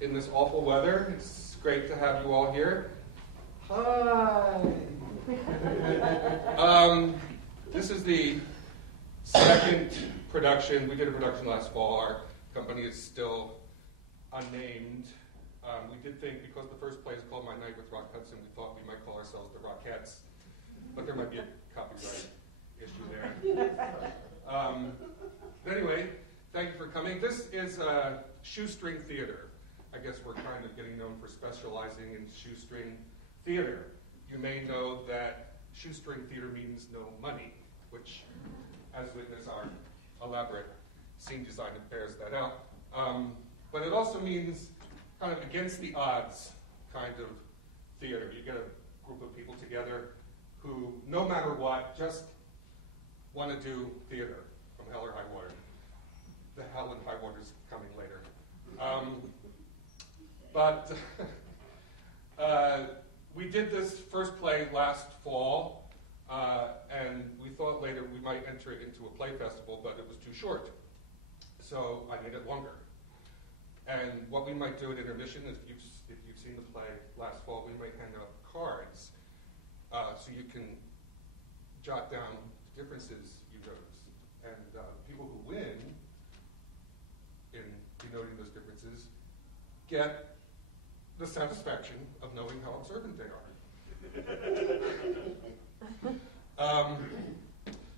in this awful weather. It's great to have you all here. Hi. This is the second production. We did a production last fall. Our company is still unnamed. We did think, because the first play is called My Night with Rock Hudson, we thought we might call ourselves the Rockettes, but there might be a copyright issue there. But anyway, thank you for coming. This is shoestring theater. I guess we're kind of getting known for specializing in shoestring theater. You may know that shoestring theater means no money, which, as witness our elaborate scene design that bears that out. But it also means kind of against the odds kind of theater. You get a group of people together who, no matter what, just want to do theater from hell or high water. The hell and high water is coming later. But we did this first play last fall, and we thought later we might enter it into a play festival, but it was too short. So I made it longer. And what we might do at intermission, if you've seen the play last fall, we might hand out cards so you can jot down the differences you notice. And people who win in denoting those differences get the satisfaction of knowing how observant they are.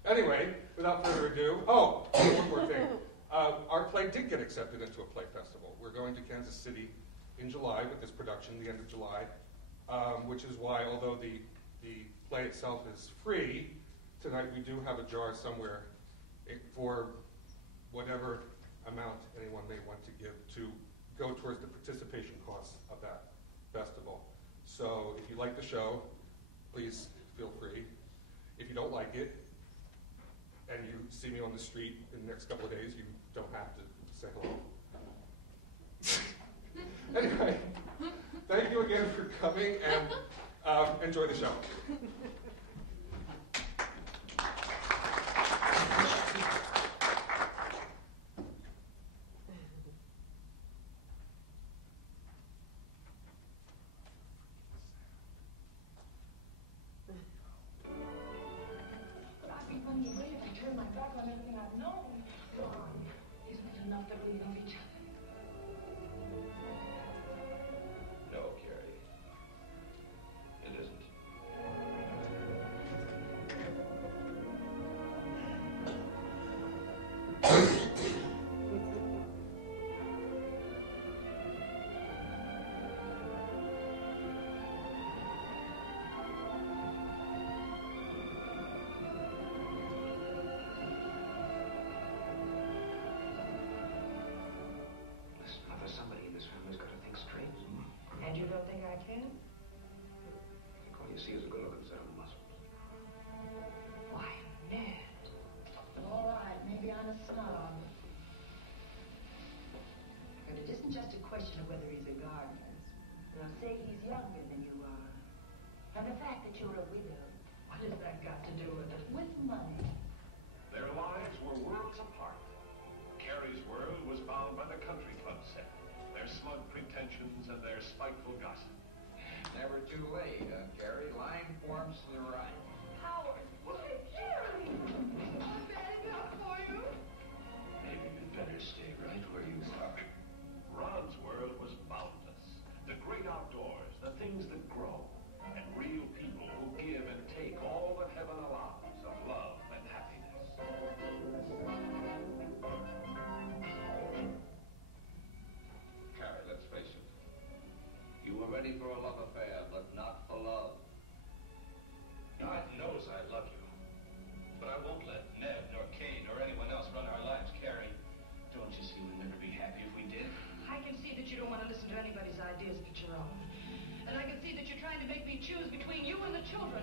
Anyway, without further ado, one more thing. Our play did get accepted into a play festival. We're going to Kansas City in July with this production, the end of July, which is why, although the play itself is free, tonight we do have a jar somewhere for whatever amount anyone may want to give to go towards the participation costs of that festival. So if you like the show, please feel free. If you don't like it, and you see me on the street in the next couple of days, you don't have to say hello. Anyway, thank you again for coming, and enjoy the show. Say he's younger than you are. And the fact that you're a widow, what has that got to do with it? With money. Their lives were worlds apart. Carrie's world was bound by the country club set, their smug pretensions and their spiteful gossip. Never too late, Gary. Line forms to the right. Howard! Why, Gary! I'm bad enough for you. Maybe you'd better stay right where you are. Ron's world was boundless. The great outdoors, the things that grow, and real people who give and take all that heaven allows of love and happiness. Carrie, let's face it. You were ready for a love affair, but not for love. God knows I love you. But I won't let Ned, nor Kane, nor anyone else run our lives, Carrie. Don't you see we'd never be happy if we did? I can see that you don't want to listen to anybody's ideas but your own. And I can see that you're trying to make me choose between you and the children.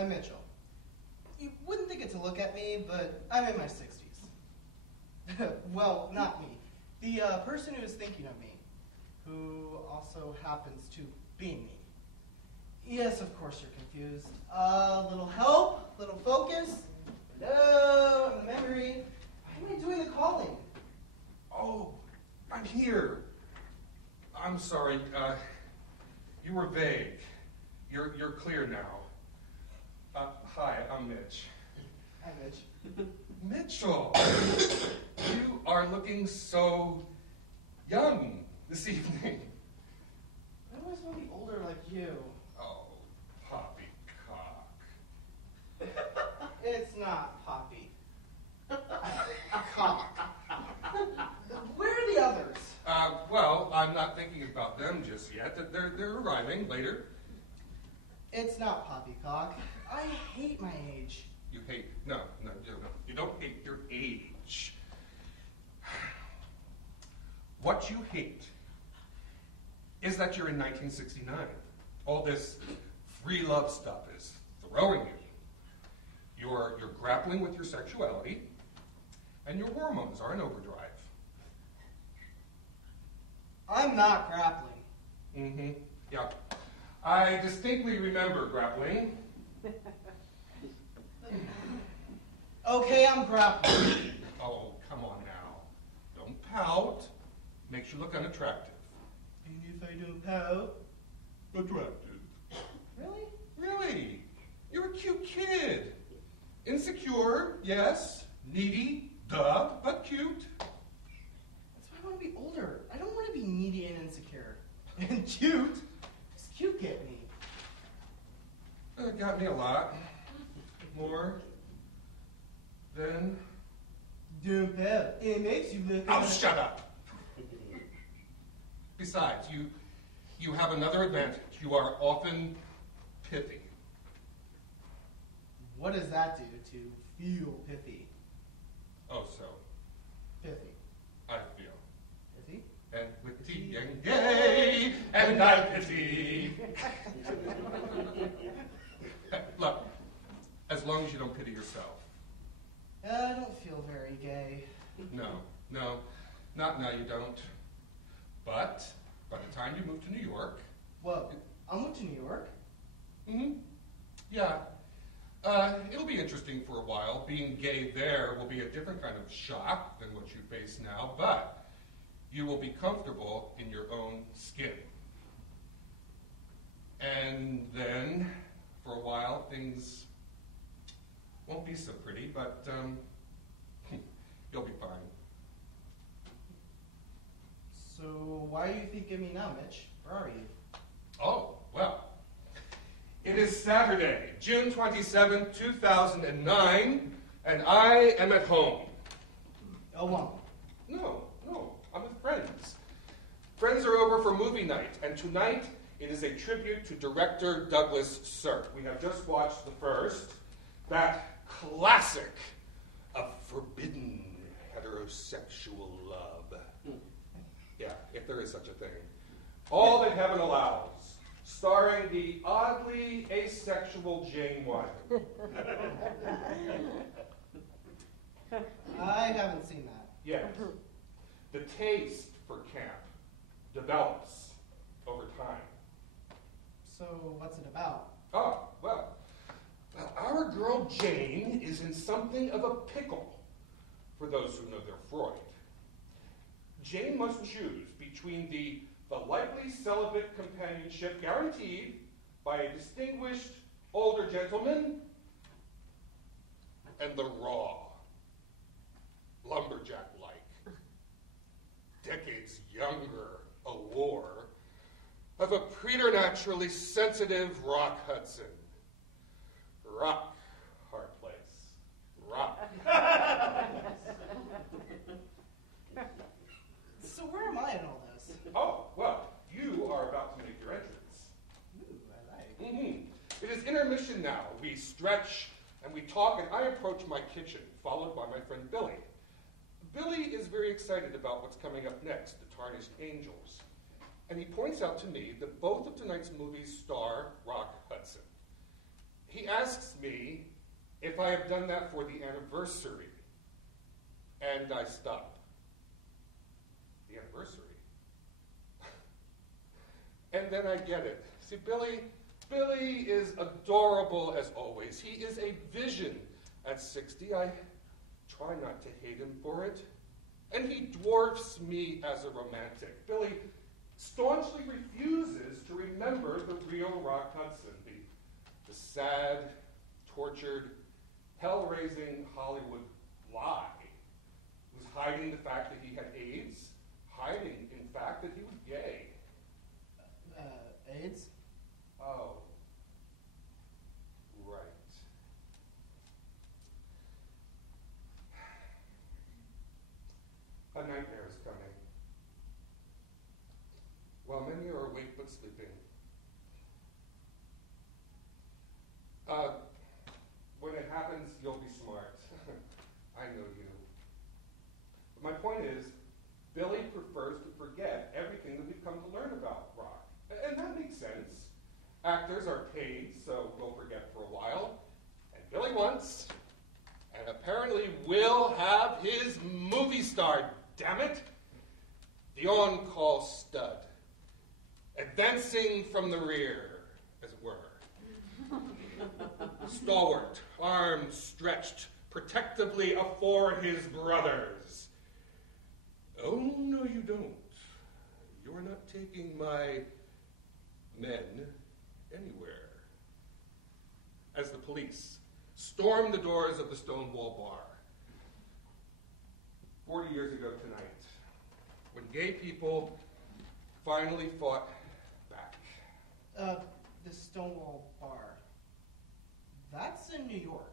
I'm Mitchell. You wouldn't think it to look at me, but I'm in my 60s. Well, not me. The person who is thinking of me, who also happens to be me. Yes, of course you're confused. Little help, little focus. No, I'm the memory. Why am I doing the calling? Oh, I'm here. I'm sorry. You were vague. You're clear now. Hi, I'm Mitch. Hi, Mitch. Mitchell, you are looking so young this evening. I always want to be older like you. Oh, poppycock. It's not Poppy. Cock. Where are the others? Well, I'm not thinking about them just yet. They're arriving later. It's not Poppycock. I hate my age. You hate, no. You don't hate your age. What you hate is that you're in 1969. All this free love stuff is throwing you. You're grappling with your sexuality, and your hormones are in overdrive. I'm not grappling. Mm-hmm. Yeah. I distinctly remember grappling. Okay, I'm grappling. Oh, come on now. Don't pout. Makes you look unattractive. And if I don't pout? Attractive. Really? Really? You're a cute kid. Insecure, yes. Needy, duh, but cute. That's why I want to be older. I don't want to be needy and insecure. And cute. Does cute get me? It got me a lot. More than... Don't pout. It makes you look... Oh, shut up! Besides, you have another advantage. You are often pithy. What does that do to feel pithy? Oh, so Pithy. I feel. Pithy? And witty and gay, and I pity. Look, as long as you don't pity yourself. I don't feel very gay. No, not now you don't. But by the time you move to New York... Whoa, I'll move to New York? Mm-hmm. Yeah. It'll be interesting for a while. Being gay there will be a different kind of shock than what you face now, but you will be comfortable in your own skin. And then, for a while, things won't be so pretty, but you'll be fine. So why are you thinking of me now, Mitch? Where are you? Oh, well. It is Saturday, June 27, 2009, and I am at home. Alone? No, I'm with friends. Friends are over for movie night, and tonight it is a tribute to director Douglas Sirk. We have just watched the first, that classic of forbidden heterosexual love. Yeah, if there is such a thing. All That Heaven Allows, starring the oddly asexual Jane Wyman. I haven't seen that. Yes. The taste for camp develops over time. So what's it about? Oh, well, our girl Jane is in something of a pickle, for those who know their Freud. Jane must choose between the likely celibate companionship guaranteed by a distinguished older gentleman and the raw, lumberjack-like, decades younger allure of a preternaturally sensitive Rock Hudson. Rock, hard place. Rock. So where am I in all this? Oh, well, you are about to make your entrance. Ooh, I like. Mm-hmm. It is intermission now. We stretch and we talk, and I approach my kitchen, followed by my friend Billy. Billy is very excited about what's coming up next, The Tarnished Angels. And he points out to me that both of tonight's movies star Rock Hudson. He asks asks me if I have done that for the anniversary. And I stop. The anniversary? And then I get it. See, Billy is adorable as always. He is a vision at 60. I try not to hate him for it. And he dwarfs me as a romantic. Billy staunchly refuses to remember the real Rock Hudson, the sad, tortured, hell-raising Hollywood lie. He was hiding the fact that he had AIDS, hiding, in fact, that he was gay. AIDS? Oh. Right. A nightmare is coming. While many are awake but sleeping. When it happens, you'll be smart. I know you. But my point is, Billy prefers to forget everything that we've come to learn about rock. And that makes sense. Actors are paid, so we'll forget for a while. And Billy wants, and apparently will have his movie star, damn it. The on-call stud. Advancing from the rear, as it were. Stalwart, arms stretched, protectively afore his brothers. Oh, no, you don't. You're not taking my men anywhere. As the police storm the doors of the Stonewall bar. 40 years ago tonight, when gay people finally fought back. The Stonewall bar. That's in New York.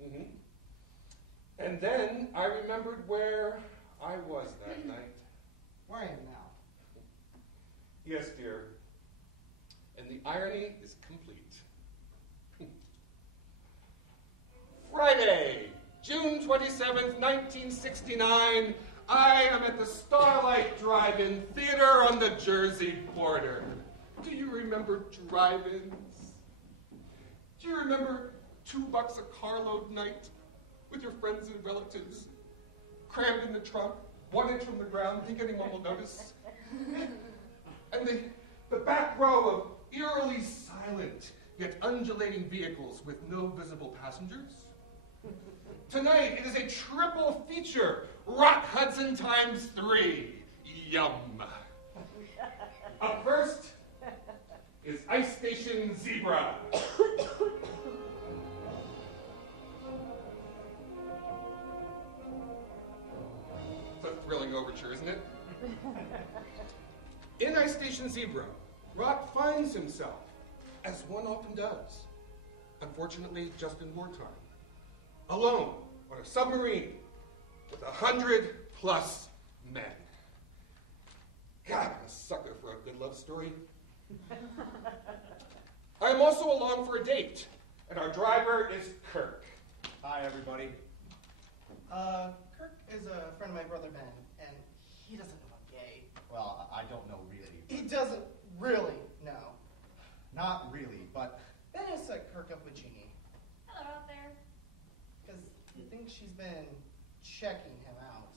Mm-hmm. And then I remembered where I was that night. Where I am now. Yes, dear. And the irony is complete. Friday, June 27th, 1969. I am at the Starlight Drive-In Theater on the Jersey border. Do you remember drive-ins? Do you remember $2 a carload night with your friends and relatives, crammed in the trunk, 1 inch from the ground, think anyone will notice? And the back row of eerily silent, yet undulating vehicles with no visible passengers? Tonight, it is a triple feature, Rock Hudson times 3. Yum. Up first is Ice Station Zebra. It's a thrilling overture, isn't it? In Ice Station Zebra, Rock finds himself, as one often does, unfortunately just in wartime, alone on a submarine with 100+ men. God, I'm a sucker for a good love story. I am also along for a date, and our driver is Kirk. Hi, everybody. Kirk is a friend of my brother Ben, and he doesn't know I'm gay. Well, I don't know really. He doesn't really know. Not really, but... Ben has set Kirk up with Jeannie. Hello out there. Because he thinks she's been checking him out.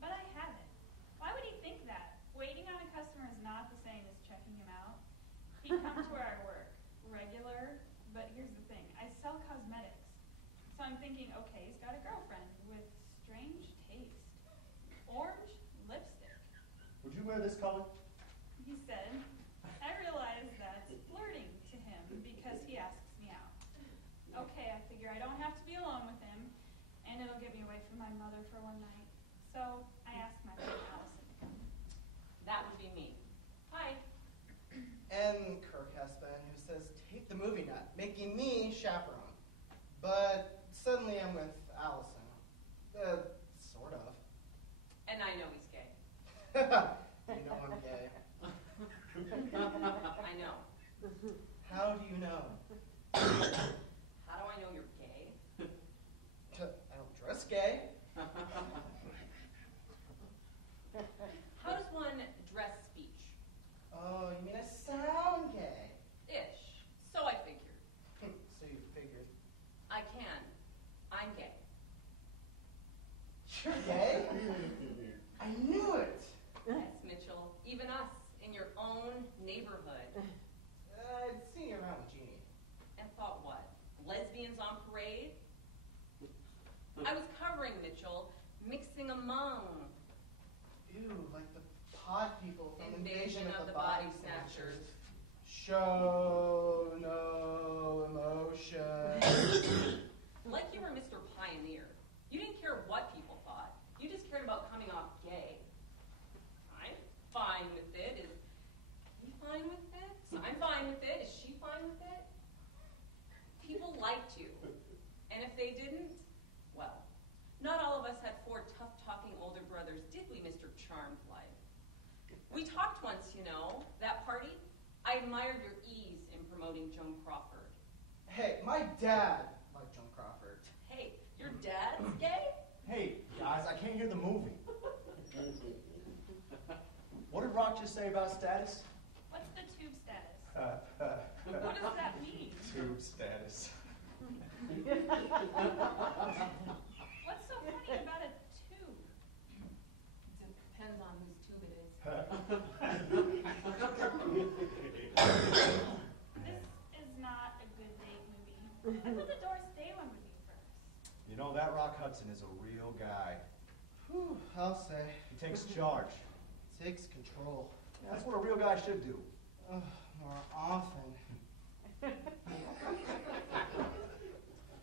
But I haven't. Why would he think that? Waiting on a customer is not the same as checking him out. He comes where I work. Regular, but here's the thing. I sell cosmetics. So I'm thinking, okay, he's got a girlfriend with strange taste. Orange lipstick. Would you wear this color? He said. I realize that's flirting to him because he asks me out. Okay, I figure I don't have to be alone with him, and it'll get me away from my mother for one night. So I asked my friend Allison to come. That would be me. Hi. And Kirk has Ben, who says, take the movie nut, making me chaperone. But suddenly I'm with Allison. Sort of. And I know he's gay. You know I'm gay. I know. How do you know? How do I know you're gay? I don't dress gay. How does one dress speech? Oh, you mean I sound gay? Ish. So I figured. So you Mixing among. Ew, like the pod people from Invasion of the Body Snatchers. Show no emotion. Like you were Mr. Pioneer. You didn't care what people thought. You just cared about coming off gay. I'm fine with it. Is he fine with it? I'm fine with it. Is she fine with it? People liked you. And if they didn't, well, not all of us had 4 tough-talking older brothers, did we, Mr. Charmfly? We talked once, you know, that party. I admired your ease in promoting Joan Crawford. Hey, my dad liked Joan Crawford. Hey, your dad's gay? Hey, guys, I can't hear the movie. What did Rock just say about status? What's the tube status? What does that mean? Tube status. What's so funny about a tube? Depends on whose tube it is. This is not a good date movie. When will the Doors stay one with you first? You know, that Rock Hudson is a real guy. Whew, I'll say. He takes charge. Takes control. Yeah, that's what a real guy should do. More often.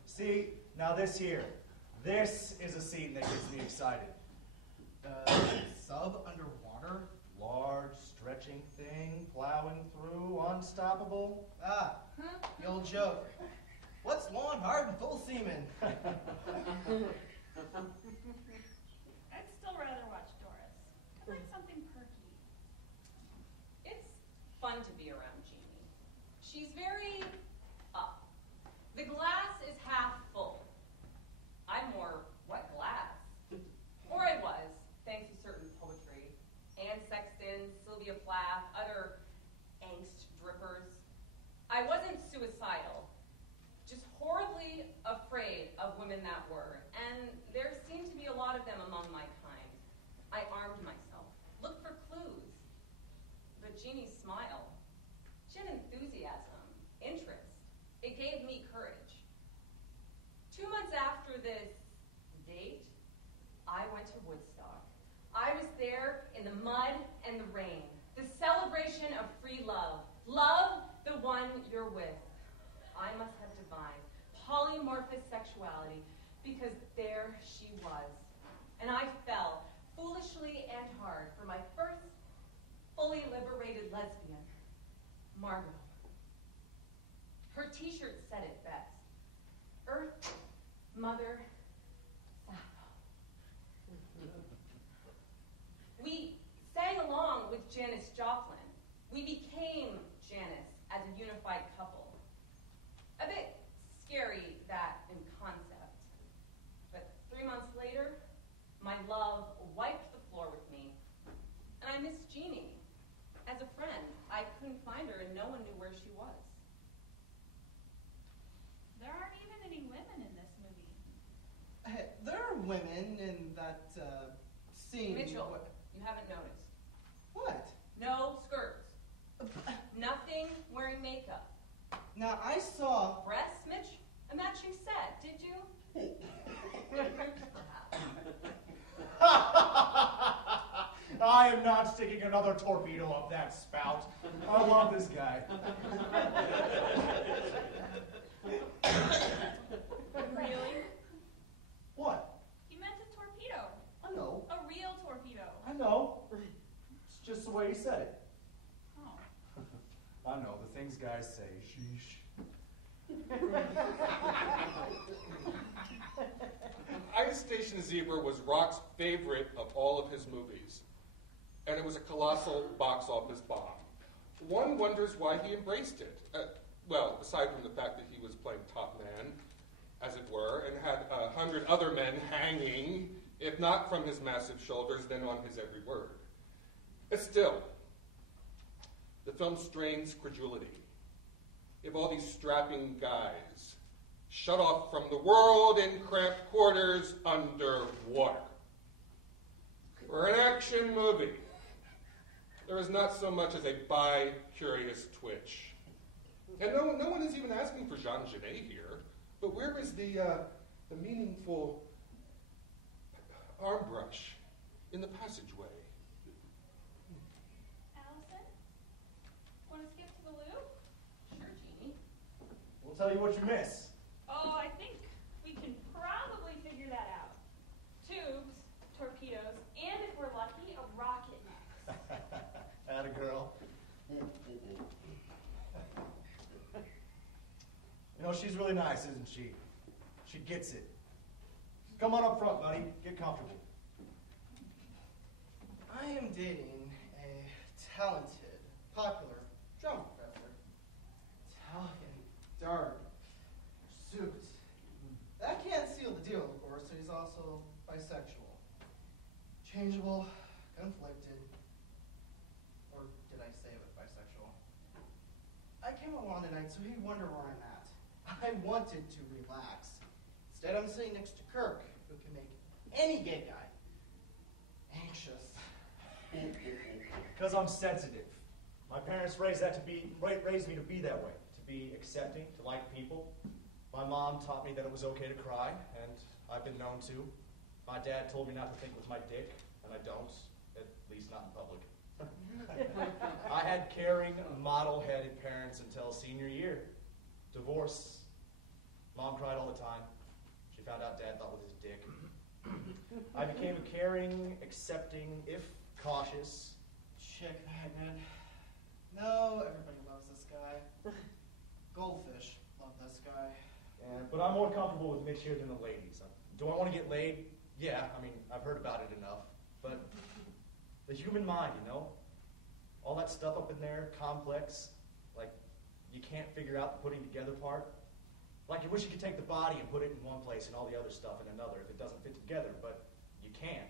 See, now this here. This is a scene that gets me excited. Sub underwater? Large, stretching thing, plowing through, unstoppable. The old joke. What's long, hard, and full semen? I'd still rather watch Doris. I like something perky. It's fun to be around Jeannie. She's very up. The glass is half full. I'm more wet glass. Or I was, thanks to certain poetry. Anne Sexton, Sylvia Plath, other angst drippers. I wasn't suicidal, just horribly afraid of women that were, and there seemed to be a lot of them among my kind. I armed myself, looked for clues. But Jeannie's smile, she had enthusiasm, interest. It gave me courage. 2 months after this date, I went to Woodstock. I was there in the mud and the rain, the celebration of free love. Love the one you're with. I must have divined polymorphous sexuality because there she was. And I fell, foolishly and hard, for my first fully liberated lesbian, Margot. Her t-shirt said it best. Earth, Mother, Sappho. We sang along with Janis Joplin. We became Janis as a unified couple. A bit scary, that in concept. But 3 months later, my love wiped the floor with me. And I missed Jeannie. As a friend, I couldn't find her and no one knew where she was. There aren't even any women in this movie. Hey, there are women in that scene. Mitchell, you haven't noticed. What? No skirts. Nothing wearing makeup. Now, I saw... Breasts, Mitch? A matching set, did you? I am not sticking another torpedo up that spout. I love this guy. Really? What? He meant a torpedo. I know. A real torpedo. I know. It's just the way he said it. Oh. I know, the things guys say. Sheesh. Ice Station Zebra was Rock's favorite of all of his movies, and it was a colossal box office bomb. One wonders why he embraced it. Well, aside from the fact that he was playing top man, as it were, and had 100 other men hanging, if not from his massive shoulders, then on his every word. But still, the film strains credulity. If all these strapping guys shut off from the world in cramped quarters underwater. For an action movie, there is not so much as a bi-curious twitch. And no one is even asking for Jeannie here, but where is the meaningful arm brush in the passageway. Allison? Want to skip to the loo? Sure, Jeannie. We'll tell you what you miss. Oh, I think we can probably figure that out. Tubes, torpedoes, and if we're lucky, a rocket next. Atta girl. You know, she's really nice, isn't she? She gets it. Come on up front, buddy. Get comfortable. I am dating a talented, popular drum professor. Italian, dark, suit. That can't seal the deal, of course, so he's also bisexual. Changeable, conflicted. Or did I say it was bisexual? I came along tonight so he'd wonder where I'm at. I wanted to relax. Instead, I'm sitting next to Kirk, who can make any gay guy anxious. Because I'm sensitive. My parents raised me to be that way, to be accepting, to like people. My mom taught me that it was okay to cry, and I've been known to. My dad told me not to think with my dick, and I don't, at least not in public. I had caring, model-headed parents until senior year. Divorce. Mom cried all the time. She found out Dad thought with his dick. I became a caring, accepting, if cautious, Chick magnet. No, everybody loves this guy. Goldfish love this guy. but I'm more comfortable with Mitch here than the ladies. Do I want to get laid? Yeah, I mean, I've heard about it enough. But the human mind, you know? All that stuff up in there, complex, like you can't figure out the putting together part. Like you wish you could take the body and put it in one place and all the other stuff in another if it doesn't fit together, but you can't.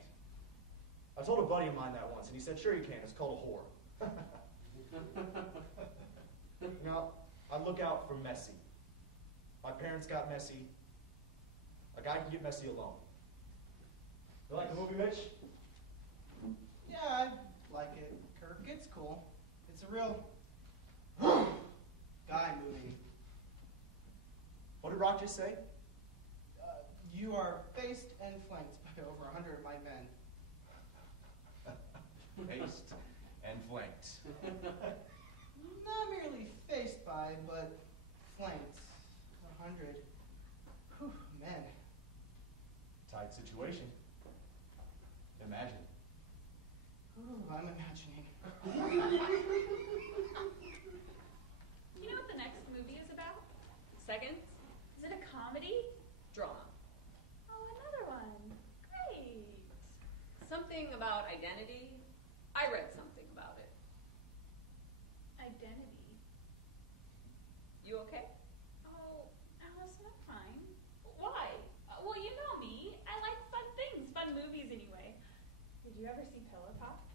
I told a buddy of mine that once, and he said, sure you can, it's called a whore. Now, I look out for messy. My parents got messy. A guy can get messy alone. You like the movie, Mitch? Yeah, I like it, Kirk. It's cool. It's a real guy movie. What did Rock just say? You are faced and flanked by over 100 of my men. Faced and flanked. Not merely faced by, but flanked. 100. Whew, men. Tight situation. Imagine. Ooh, I'm imagining. You know what the next movie is about? Seconds? Is it a comedy? Drama. Oh, another one. Great. Something about identity. I read something about it. Identity. You okay? Oh, Allison, I'm fine. Why? Well, you know me. I like fun things, fun movies anyway. Did you ever see Pillow Talk?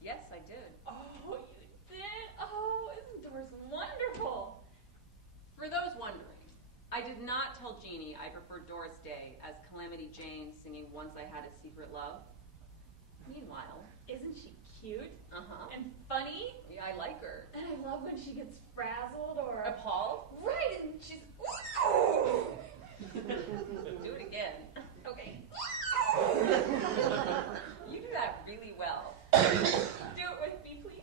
Yes, I did. Oh, you did? Oh, isn't Doris wonderful? For those wondering, I did not tell Jeannie I preferred Doris Day as Calamity Jane singing Once I Had a Secret Love. Meanwhile, Isn't she cute? uh-huh. And funny? Yeah, I like her. And I love when she gets frazzled or... Appalled? Right, and she's... Do it again. Okay. You do that really well. Do it with me, please.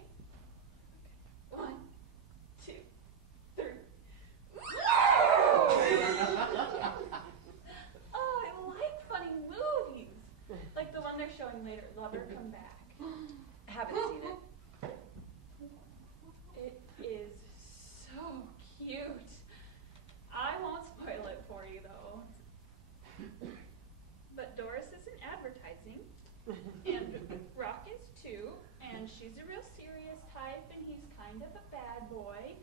1, 2, 3. Oh, I like funny movies. Like the one they're showing later, Lover Come Back. Haven't seen it. It is so cute. I won't spoil it for you, though. But Doris is in advertising, and Rock is too, and she's a real serious type, and he's kind of a bad boy,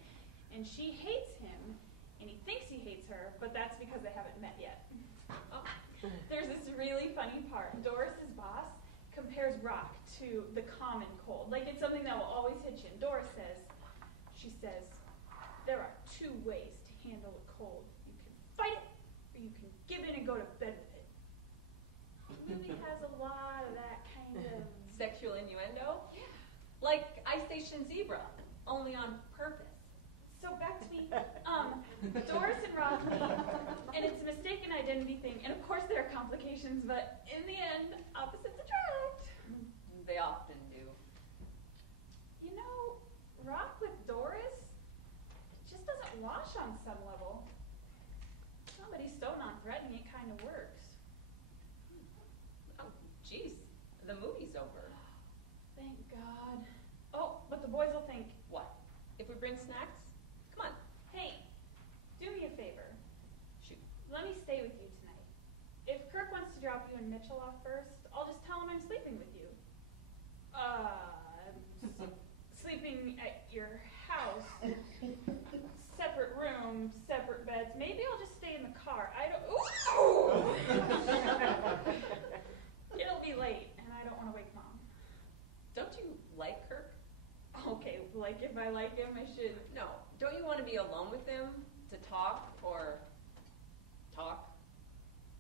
and she hates him, and he thinks he hates her, but that's because they haven't met yet. Oh. There's this really funny part. Doris's boss compares Rock to the common cold. Like it's something that will always hit you. And Doris says, there are 2 ways to handle a cold. You can fight it, or you can give in and go to bed with it. The movie has a lot of that kind of... Sexual innuendo? Yeah. Like Ice Station Zebra, only on purpose. So back to me. Doris and Rock meet, and it's a mistaken identity thing, and of course there are complications, but in the end, opposites attract. They often do. You know, Rock with Doris just doesn't wash on some level. Somebody so non-threatening, it kind of works. Oh, jeez, the movie's over. Thank God. Oh, but the boys will think, What? If we bring snacks? Come on. hey, do me a favor. Shoot. Let me stay with you tonight. If Kirk wants to drop you and Mitchell off first, I'll just tell him I'm sleeping with you. Sleeping at your house. Separate rooms, separate beds. Maybe I'll just stay in the car. I don't... Ooh! It'll be late, and I don't want to wake Mom. Don't you like Kirk? Okay, like if I like him, I should... No. Don't you want to be alone with him to talk or talk?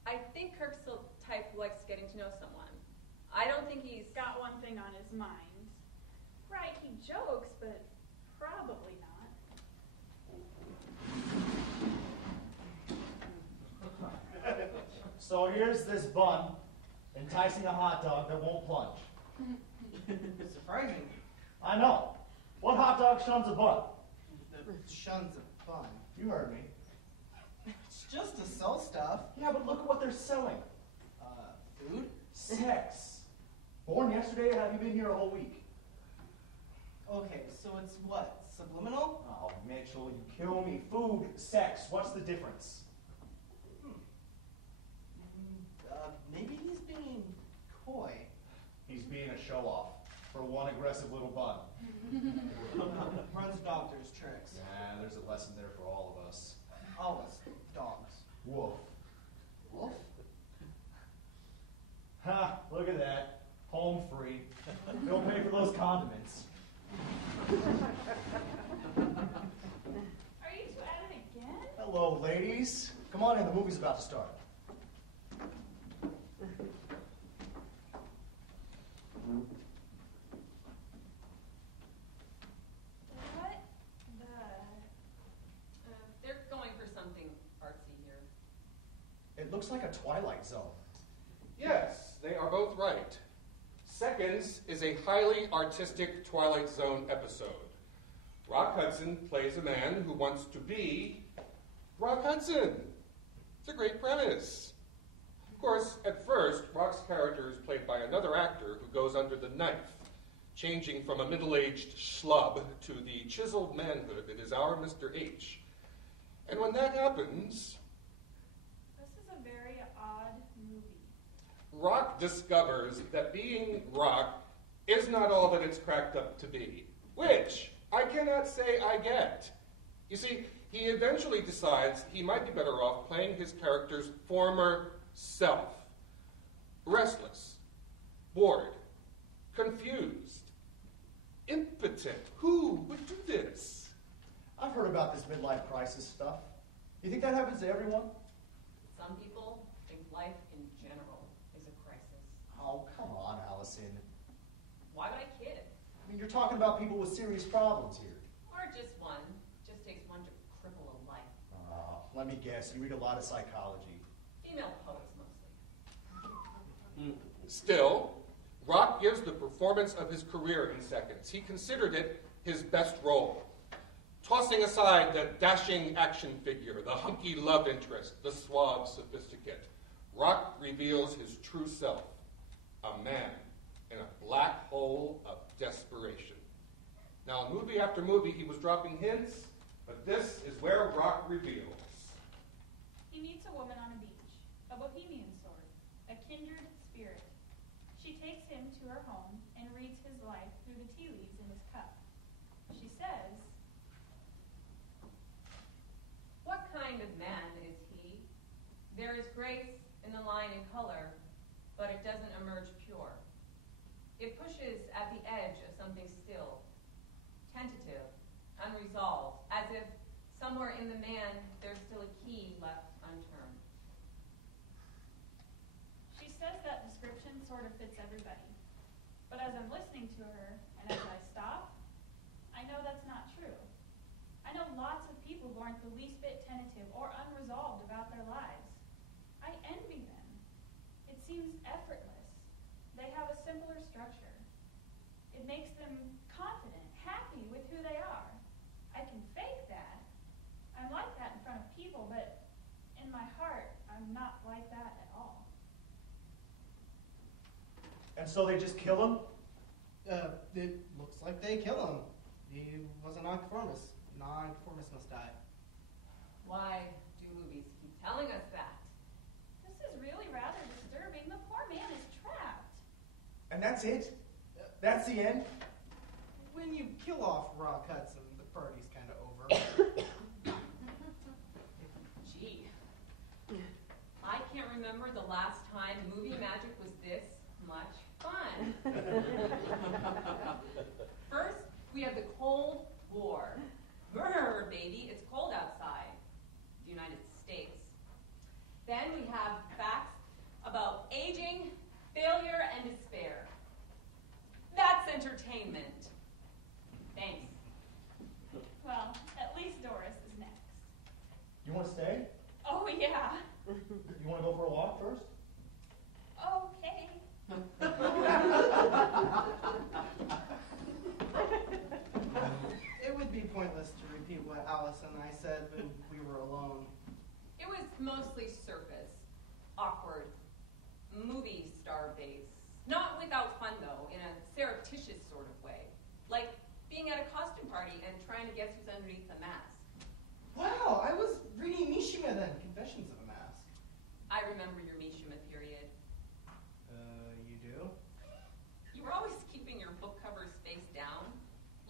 I think Kirk's the type who likes getting to know someone. I don't think he's got one thing on his mind. Right, he jokes, but probably not. So here's this bun, enticing a hot dog that won't plunge. Surprising. I know. What hot dog shuns a bun? The shuns of fun. You heard me. It's just to sell stuff. Yeah, but look at what they're selling. Food? Sex. Born yesterday, have you been here a whole week? Okay, so it's what? Subliminal? Oh, Mitchell, you kill me. Food, sex, what's the difference? Maybe he's being coy. He's being a show-off for one aggressive little bun. Runs doctor's tricks. Nah, there's a lesson there for all of us. All us dogs. Woof. Wolf? Ha, look at that. Home free. Don't pay for those condiments. Are you two at it again? Hello, ladies. Come on in, the movie's about to start. What the... they're going for something artsy here. It looks like a Twilight Zone. Yes, they are both right. Seconds is a highly artistic Twilight Zone episode. Rock Hudson plays a man who wants to be Rock Hudson. It's a great premise. Of course, at first, Rock's character is played by another actor who goes under the knife, changing from a middle-aged schlub to the chiseled manhood that is our Mr. H. And when that happens, This is a very odd movie. Rock discovers that being Rock is not all that it's cracked up to be, which I cannot say I get. You see, he eventually decides he might be better off playing his character's former self. Restless, bored, confused, impotent. Who would do this? I've heard about this midlife crisis stuff. You think that happens to everyone? Some people think life in general is a crisis. Oh, come on, Allison. Why would I kid? I mean, you're talking about people with serious problems here. Or just one. Just takes one to cripple a life. Let me guess, you read a lot of psychology. Female poets mostly. Still, Rock gives the performance of his career in Seconds. He considered it his best role. Tossing aside the dashing action figure, the hunky love interest, the suave sophisticate, Rock reveals his true self, a man in a black hole of desperation. Now, movie after movie, he was dropping hints, but this is where Rock reveals. He meets a woman on a beach, a bohemian sort, a kindred spirit. She takes him to her home and reads his life through the tea leaves in his cup. She says, What kind of man is he? There is grace in the line and color, but it doesn't emerge pure. It pushes at the edge of something still, tentative, unresolved, as if somewhere in the man there's still a key left unturned. She says that description sort of fits everybody. But as I'm listening to her, and as I stop, I know that's not true. I know lots of people who aren't the least bit tentative or unresolved about their lives. simpler structure. It makes them confident, happy with who they are. I can fake that. I'm like that in front of people, but in my heart, I'm not like that at all. And so they just kill him? It looks like they kill him. He was a nonconformist. Nonconformists must die. Why do movies keep telling us that? This is really rather disturbing. The poor man is trapped. And that's it? That's the end? When you kill off Rock Hudson, the party's kind of over. Gee, I can't remember the last time movie magic was this much fun. First, we have the Cold War. Brr, baby, it's cold outside. The United States. Then we have facts about aging, failure, and despair. That's entertainment. Thanks. Well, at least Doris is next. You want to stay? Oh, yeah. You want to go for a walk first? Okay. It would be pointless to repeat what Allison and I said when we were alone. It was mostly surface, awkward, movie star base. Not without fun, though, in a surreptitious sort of way. Like being at a costume party and trying to guess who's underneath the mask. Wow, I was reading Mishima then, Confessions of a Mask. I remember your Mishima period. You do? You were always keeping your book covers face down.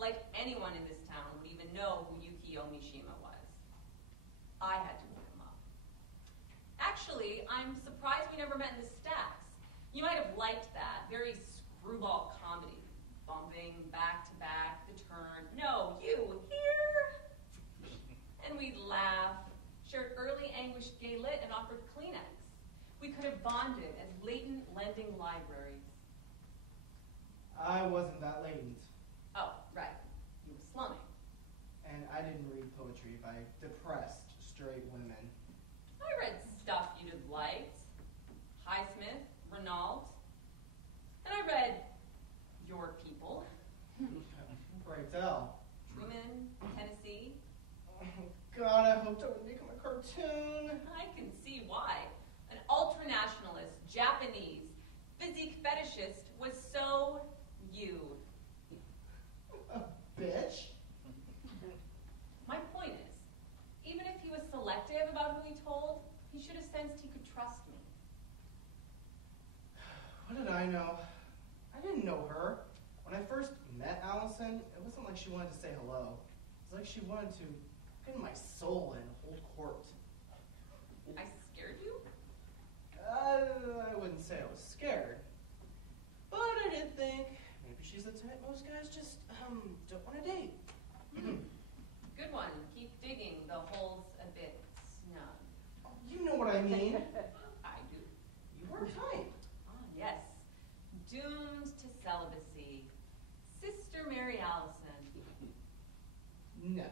Like anyone in this town would even know who Yukio Mishima was. I had to look him up. Actually, I'm surprised we never met in the stacks. You might have liked that. Very screwball comedy. Bumping, back to back, the turn. No, you here? And we'd laugh, shared early anguished gay lit, and offered Kleenex. We could have bonded as latent lending libraries. I wasn't that latent. Oh, right. You were slumming. And I didn't read poetry by depressed straight women. I read stuff you'd have liked. Highsmith, Renault. And I read Your People. Pray tell. Truman, Tennessee. Oh, God, I hoped I would become a cartoon. I can see why. An ultranationalist, Japanese, physique fetishist was so you. A bitch? My point is, even if he was selective about who he told, he should have sensed he could trust me. What did I know? I didn't know her. When I first met Allison, it wasn't like she wanted to say hello. It was like she wanted to get in my soul and hold court. I scared you? I wouldn't say I was scared. But I did think maybe she's the type most guys just don't want to date. Good one. Keep digging. The hole's a bit snug. Oh, you know what I mean. I do. You were tight. Ah, yes. Doomed to celibacy. Sister Mary Allison. No.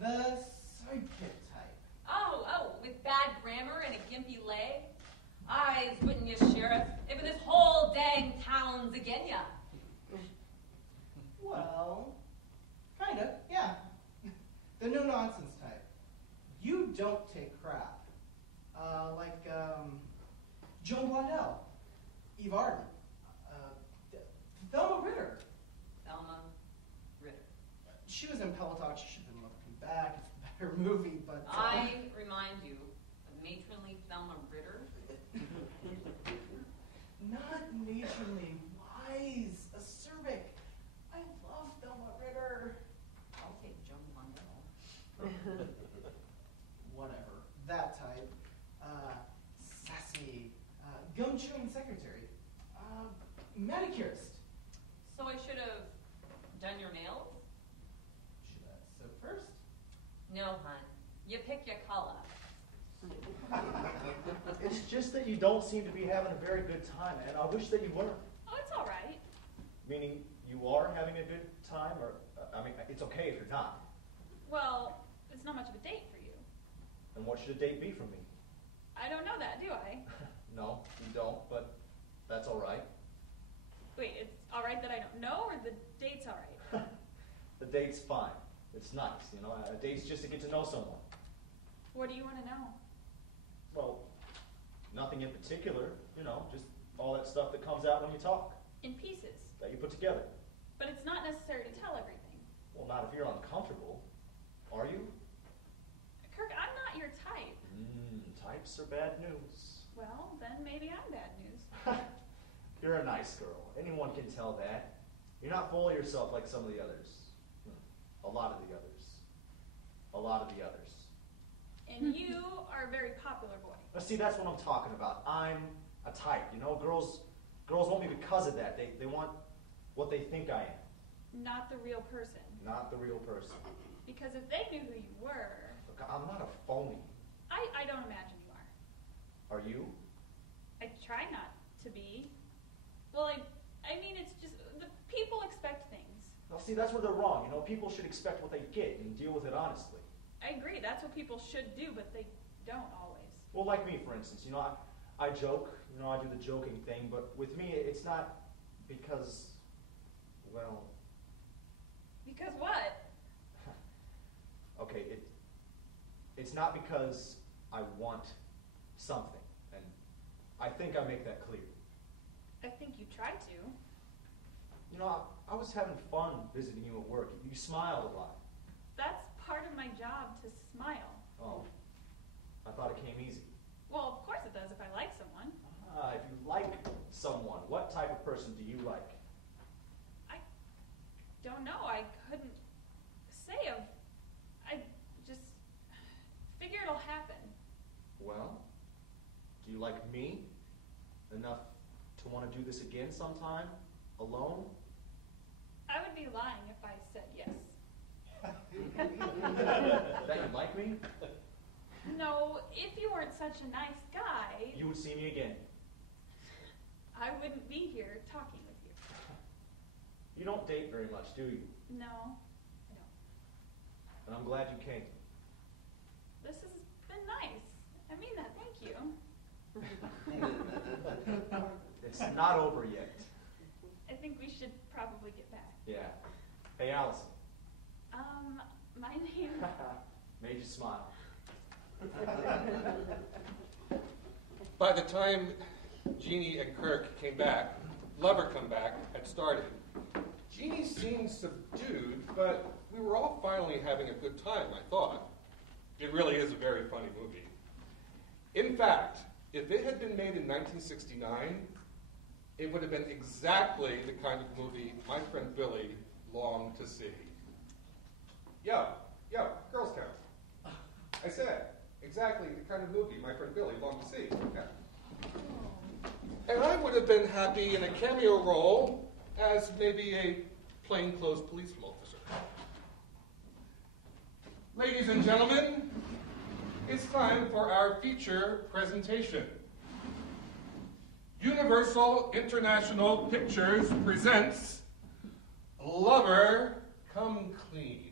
The sidekick type. Oh, with bad grammar and a gimpy leg? Eyes, wouldn't you, Sheriff? If this whole dang town's again ya. Well, kinda, yeah. The no-nonsense type. You don't take crap. Like, Joan Blondell, Eve Arden, Thelma Ritter. Thelma Ritter. She was in Peloton. She should have been looking back. It's a better movie, but... I remind you of matronly Thelma Ritter. Not matronly, wise, acerbic. I love Thelma Ritter. I'll take Joan Blondell. Whatever. That type. Sassy. Gum-chewing secretary. Manicurist. So I should have done your nails? Should I soap first? No, hun. You pick your color. It's just that you don't seem to be having a very good time, and I wish that you were. Oh, it's all right. Meaning you are having a good time, or, I mean, it's okay if you're not. Well, it's not much of a date for you. And what should a date be from me? I don't know that, do I? No, you don't, but that's all right. Wait, it's all right that I don't know, or the date's all right? The date's fine. It's nice, you know. A date's just to get to know someone. What do you want to know? Well, nothing in particular, you know, just all that stuff that comes out when you talk. In pieces. That you put together. But it's not necessary to tell everything. Well, not if you're uncomfortable. Are you? Kirk, I'm not your type. Types are bad news. Well, then maybe I'm bad news. You're a nice girl. Anyone can tell that. You're not full of yourself like some of the others. A lot of the others. A lot of the others. And you are a very popular boy. Now, see, that's what I'm talking about. I'm a type, you know. Girls want me because of that. They want what they think I am. Not the real person. Not the real person. Because if they knew who you were... Look, I'm not a phony. I don't imagine you are. Are you? I try not to be. Well, I mean, it's just, the people expect things. Now, see, that's where they're wrong. You know, people should expect what they get and deal with it honestly. I agree, that's what people should do, but they don't always. Well, like me, for instance, you know, I joke, you know, I do the joking thing, but with me, it's not because, well... Because what? Okay, it's not because I want something, and I think I make that clear. I think you try to. You know, I was having fun visiting you at work. You smiled a lot. That's part of my job, to smile. Oh, I thought it came easy. Well, of course it does if I like someone. If you like someone, what type of person do you like? I don't know. I couldn't say. I just figure it'll happen. Well, do you like me enough to want to do this again sometime, alone? I would be lying if I said yes. That you like me? No, if you weren't such a nice guy... You would see me again. I wouldn't be here talking with you. You don't date very much, do you? No, I don't. And I'm glad you came. This has been nice. I mean that, thank you. It's not over yet. I think we should probably get back. Yeah. Hey, Allison. My name... Made you smile. By the time Jeannie and Kirk came back, Lover Come Back had started. Jeannie seemed subdued, but we were all finally having a good time, I thought. It really is a very funny movie. In fact, if it had been made in 1969, it would have been exactly the kind of movie my friend Billy longed to see. Yo, Girl Scout. I said, exactly the kind of movie my friend Billy longed to see. Yeah. And I would have been happy in a cameo role as maybe a plainclothes police officer. Ladies and gentlemen, it's time for our feature presentation. Universal International Pictures presents Lover Come Clean.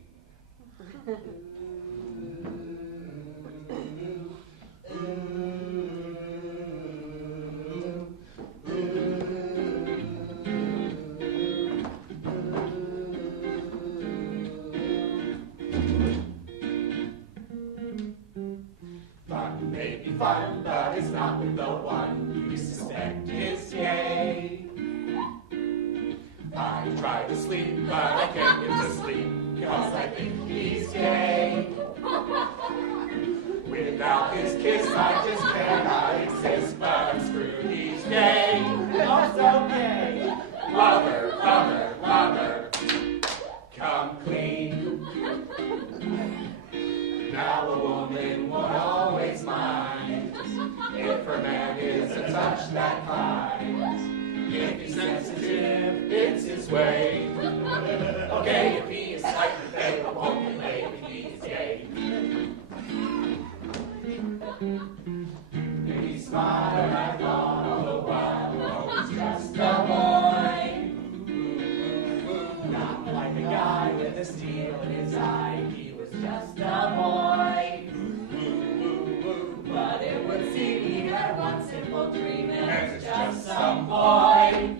Fun may be fun, but it's not with the one you suspect is gay. I try to sleep, but I can't get to sleep, cause I think he's gay. Without his kiss, I just cannot exist, but I'm screwed, he's gay. I'm so gay. Lover, lover, lover, come clean. Now a woman won't always mind if her man is a touch that kind. If he's sensitive, it's his way. Okay, if he is slightly fake, I won't be late if he is gay. He's smart, I've gone all the while. Oh, he's just a boy. Not like a guy with a steel in his eye. He was just a boy. But it would seem he had one simple dream, and it's just some boy.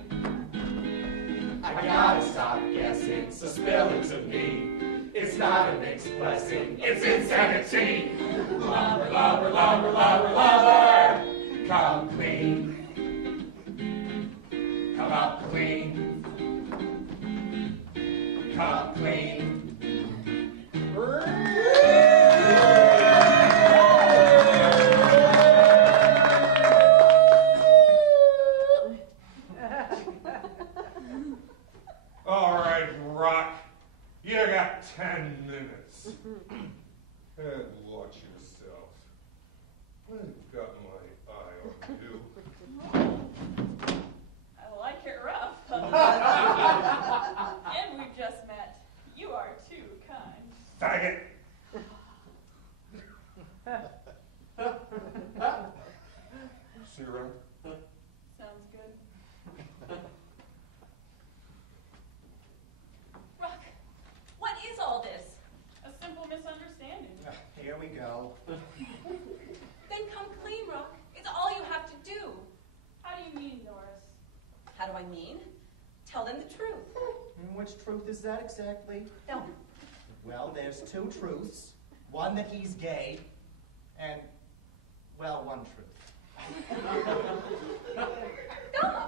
gotta stop guessing, so spill it to me. It's not a mixed blessing, it's insanity. Lover, lover, lover, lover, lover, come clean. Come out clean. Come clean. All right, Rock. You got 10 minutes. And watch yourself. I've got my eye on you. I like it rough. And we've just met. You are too kind. Faggot! See you around? Sounds good. Rock, what is all this? A simple misunderstanding. Here we go. Then come clean, Rock. It's all you have to do. How do you mean, Doris? How do I mean? Tell them the truth. And which truth is that exactly? No. Well, there's two truths. One that he's gay, and, well, one truth. Duh.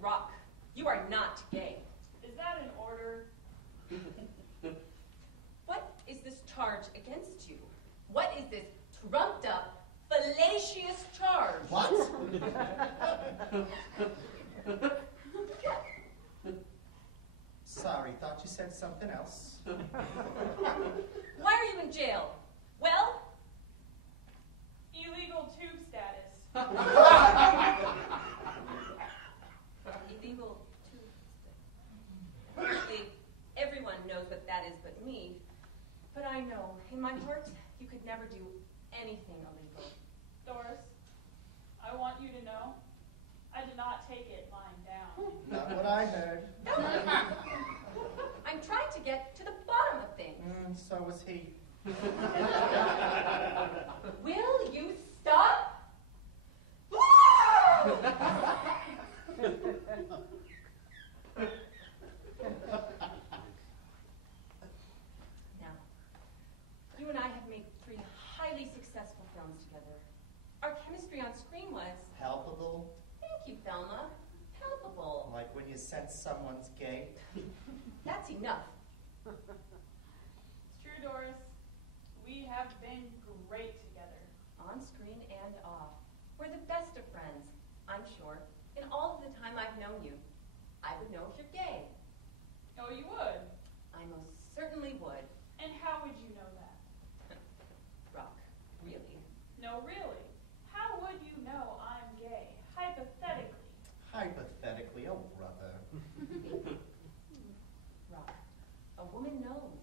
Rock, you are not gay. Is that an order? What is this charge against you? What is this trumped up, fallacious charge? What? Sorry, thought you said something else. Why are you in jail? Well? Illegal tube status. Illegal to... Apparently, everyone knows what that is but me. But I know, in my heart, you could never do anything illegal. Doris, I want you to know, I did not take it lying down. Not what I heard. I'm trying to get to the bottom of things. So was he. Will you stop? Now, you and I have made 3 highly successful films together. Our chemistry on screen was... Palpable? Thank you, Thelma. Palpable. Like when you sense someone's gay? That's enough. It's true, Doris. We have been great together. On screen and off. We're the best of friends, I'm sure. In all of the time I've known you, I would know if you're gay. Oh, you would? I most certainly would. And how would you know that? Rock, really? No, really. How would you know I'm gay? Hypothetically. Hypothetically, oh brother. Rock, a woman knows.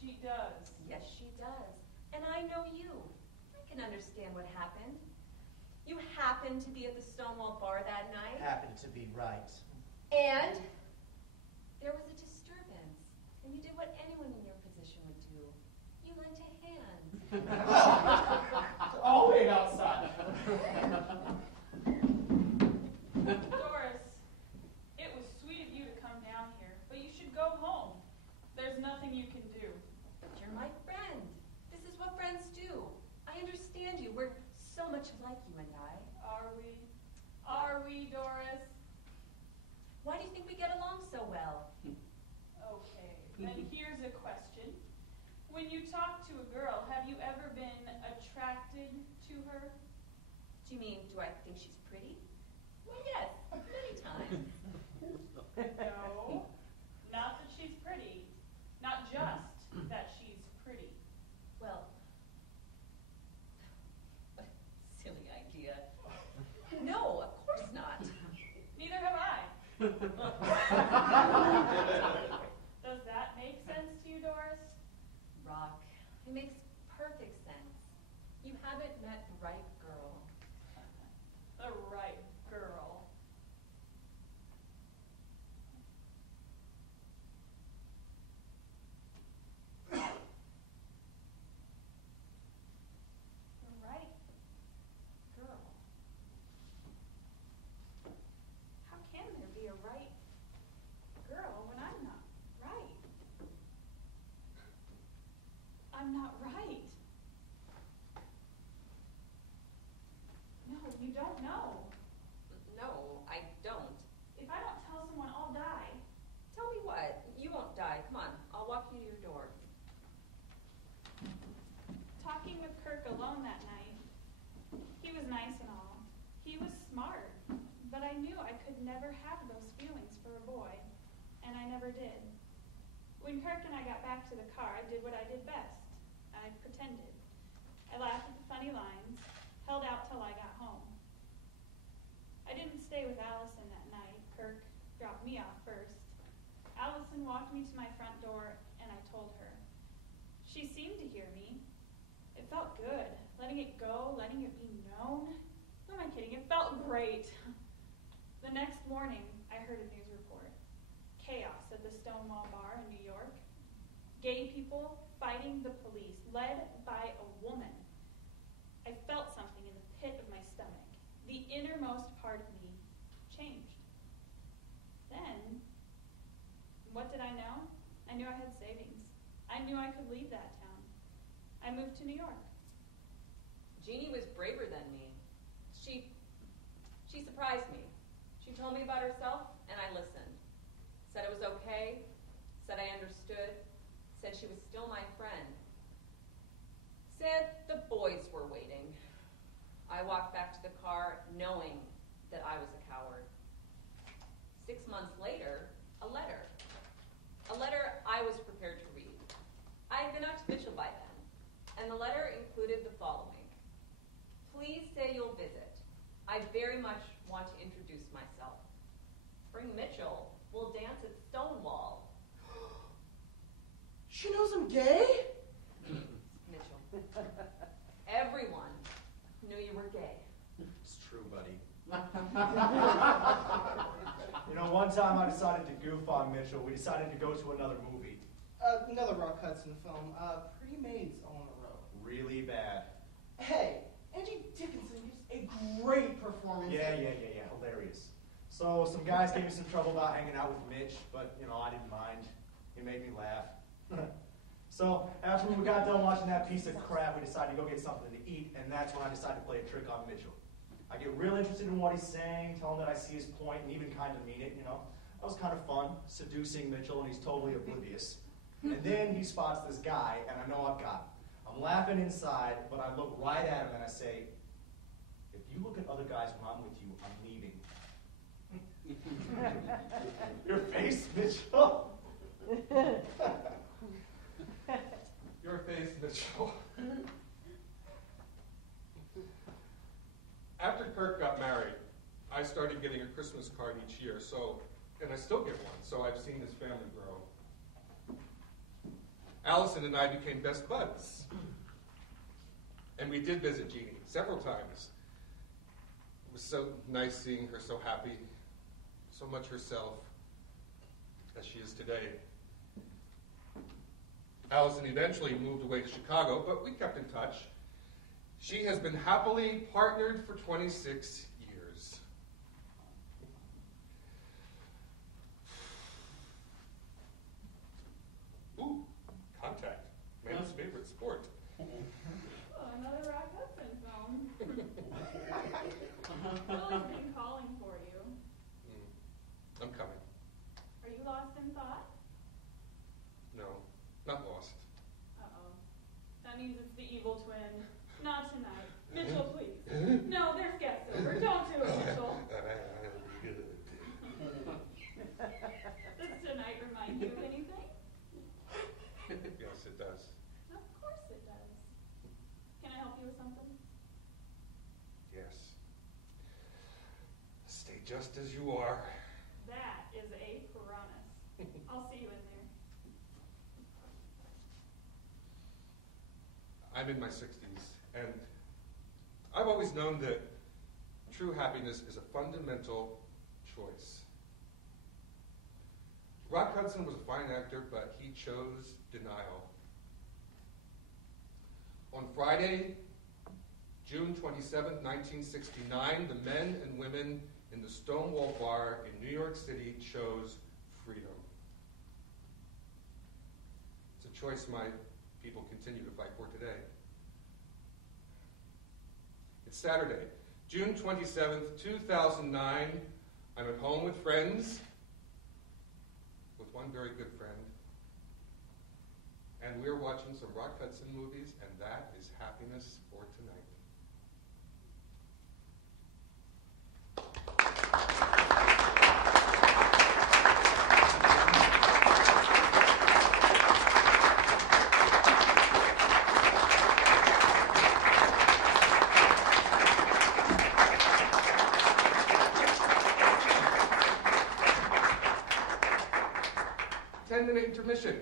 She does. Yes, she does. And I know you. I can understand what happened. You happened to be at the Stonewall bar that night. Happened to be right. And there was a disturbance. And you did what anyone in your position would do. You lent a hand. Oh, wait outside. Doris, it was sweet of you to come down here, but you should go home. There's nothing you can do. But you're my friend. This is what friends do. I understand you. We're so much like you and I. Are we? Are we, Doris? Why do you think we get along so well? Okay, then here's a question. When you talk to a girl, have you ever been attracted to her? Do you mean, do I think she's pretty? Well, yes, many times. No, not that she's pretty. Not just that she's pretty. Well, what a silly idea. No, of course not. Neither have I. Does that make sense to you, Doris? Rock, it makes perfect sense. You haven't met the right girl. The right girl. The right girl. How can there be a right Kirk alone that night. He was nice and all. He was smart, but I knew I could never have those feelings for a boy, and I never did. When Kirk and I got back to the car, I did what I did best. I pretended. I laughed at the funny lines, held out till I got home. I didn't stay with Allison that night. Kirk dropped me off first. Allison walked me to my front door, and I told her. She seemed to hear me. It felt good, letting it go, letting it be known. Who am I kidding? It felt great. The next morning, I heard a news report. Chaos at the Stonewall bar in New York. Gay people fighting the police, led by a woman. I felt something in the pit of my stomach. The innermost part of me changed. Then, what did I know? I knew I had savings. I knew I could leave that town. I moved to New York. Jeannie was braver than me. She surprised me. She told me about herself, and I listened. Said it was okay, said I understood, said she was still my friend. Said the boys were waiting. I walked back to the car knowing that I was a coward. 6 months later, a letter. A letter I was prepared to read. I had been out to Mitchell by then, and the letter included the following. Please say you'll visit. I very much want to introduce myself. Bring Mitchell. We'll dance at Stonewall. She knows I'm gay? Mitchell. Everyone knew you were gay. It's true, buddy. You know, one time I decided to goof on Mitchell. We decided to go to another movie. Another Rock Hudson film. Pretty Maids all in a row. Really bad. Hey, Angie Dickinson gives a great performance. Yeah, hilarious. So some guys gave me some trouble about hanging out with Mitch, but, you know, I didn't mind. He made me laugh. So after we got done watching that piece of crap, we decided to go get something to eat, and that's when I decided to play a trick on Mitchell. I get real interested in what he's saying, tell him that I see his point, and even kind of mean it, you know. That was kind of fun, seducing Mitchell, and he's totally oblivious. And then he spots this guy, and I know I've got him. I'm laughing inside, but I look right at him and I say, if you look at other guys when I'm with you, I'm leaving. Your face, Mitchell. Your face, Mitchell. After Kirk got married, I started getting a Christmas card each year, and I still get one, so I've seen his family grow. Allison and I became best buds. And we did visit Jeannie several times. It was so nice seeing her so happy, so much herself as she is today. Allison eventually moved away to Chicago, but we kept in touch. She has been happily partnered for 26 years. Ooh, contact. Man's favorite sport. Oh, another Rock Hudson film. Lily's been calling for you. I'm coming. Are you lost in thought? No, not lost. Uh-oh. That means it's the evil twin. Not tonight. Mitchell, please. No, there's guests over. Don't do it, Mitchell. Does tonight remind you of anything? Yes, it does. Of course it does. Can I help you with something? Yes. Stay just as you are. That is a promise. I'll see you in there. I'm in my 60s, and I've always known that true happiness is a fundamental choice. Rock Hudson was a fine actor, but he chose denial. On Friday, June 27, 1969, the men and women in the Stonewall bar in New York City chose freedom. It's a choice my people continue to fight for today. It's Saturday, June 27th, 2009. I'm at home with friends, with one very good friend, and we're watching some Rock Hudson movies, and that is happiness for tonight. Intermission.